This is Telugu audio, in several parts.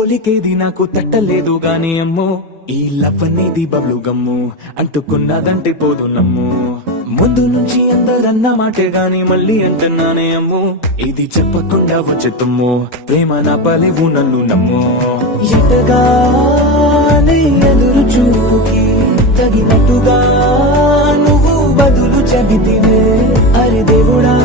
పోలికేది నాకు తట్టలేదు గాని అమ్మో ఈ లవ్ అనేది బబ్లు గమ్ము అంటుకున్నదంటే పోదు నమ్ము ముందు నుంచి అందరన్న మాటే గాని మళ్ళీ అంటున్నానే అమ్ము ఇది చెప్పకుండా వచ్చే తుమ్ము ప్రేమ నా పలేవు నన్ను నమ్ము ఎటగానే ఎదురు చూకి తగినట్టుగా నువ్వు బదులు చెబితివే అరే దేవుడా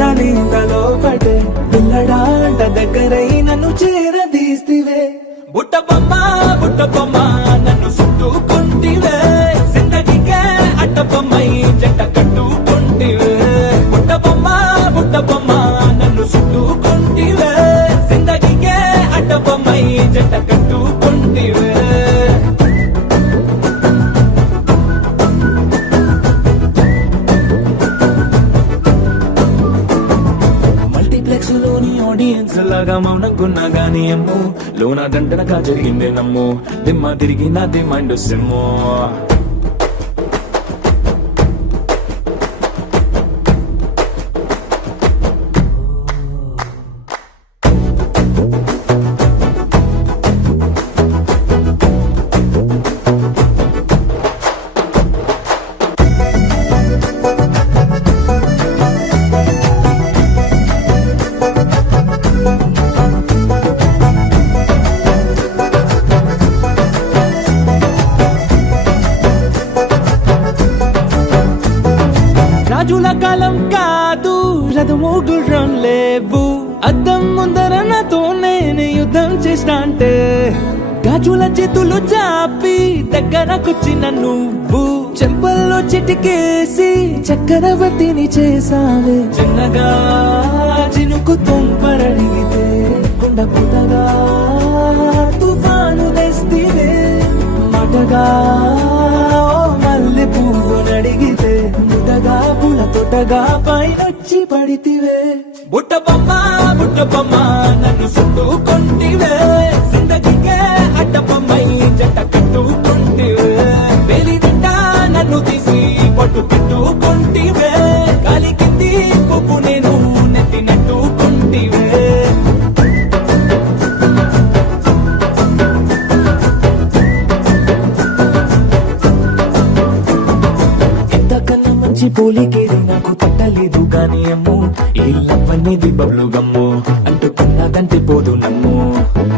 దాని తలో పటే పిల్లడాంట దగ్గరై నన్ను చేరదీస్తివే బుట్ట బొమ్మ నన్ను చుట్టుకుంటివే జిందగీకే అట్ట బొమ్మై జంట కట్టుకుంటివే బుట్ట బొమ్మ నన్ను చుట్టుకుంటివే జిందగీకే అట్ట బొమ్మై జంట కట్టుకుంటివే లోని ఆడియన్స్ లాగా మౌనంకున్నా గానీ అమ్ము లోన దండనగా జరిగిందే నమ్ము దిమ్మ తిరిగి నాది మైండ్ సిమ్ము రాజుల కాలం కాదు రథము గుర్రం లేవు అద్దం ముందర నాతో నేను యుద్ధం చేస్తా అంటే గాజుల చేతులు చాపి దగ్గరకొచ్చిన నువ్వు చెంపల్లో చిటికేసి చక్రవర్తిని చేసావే చిన్నగా చినుకు తుంపరడిగితే కుండ పుటగా తుఫాను తెస్తివే మాటగా మల్లె పువ్వు నడిగితే ముటగా పుల తొటగా పైనొచ్చి పడితివే బుట్ట బొమ్మ నన్ను చుట్టుకుంటివే జిందగీకే అట్ట బొమ్మై జంట కట్టుకుంటివే వేలి నిండా నన్ను తీసి పట్టు పెట్టుకుంటివే కాలి కింది పువ్వు నేను నెత్తినట్టుకుంటివే పోలికేది నాకు తట్టలేదు గాని అమ్ము ఈ లవ్ అనేది బబ్లు గమ్ము అంటుకున్నదంటే పోదు నమ్ము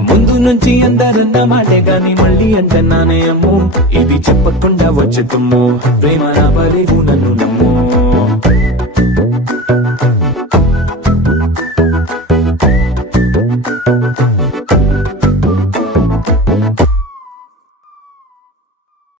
ముందు నుంచి అందరన్న మాటే గాని మళ్ళీ అంటున్నానే అమ్ము ఇది చెప్పకుండా వచ్చే తుమ్ము ప్రేమ నా పలేవు నన్ను నమ్ము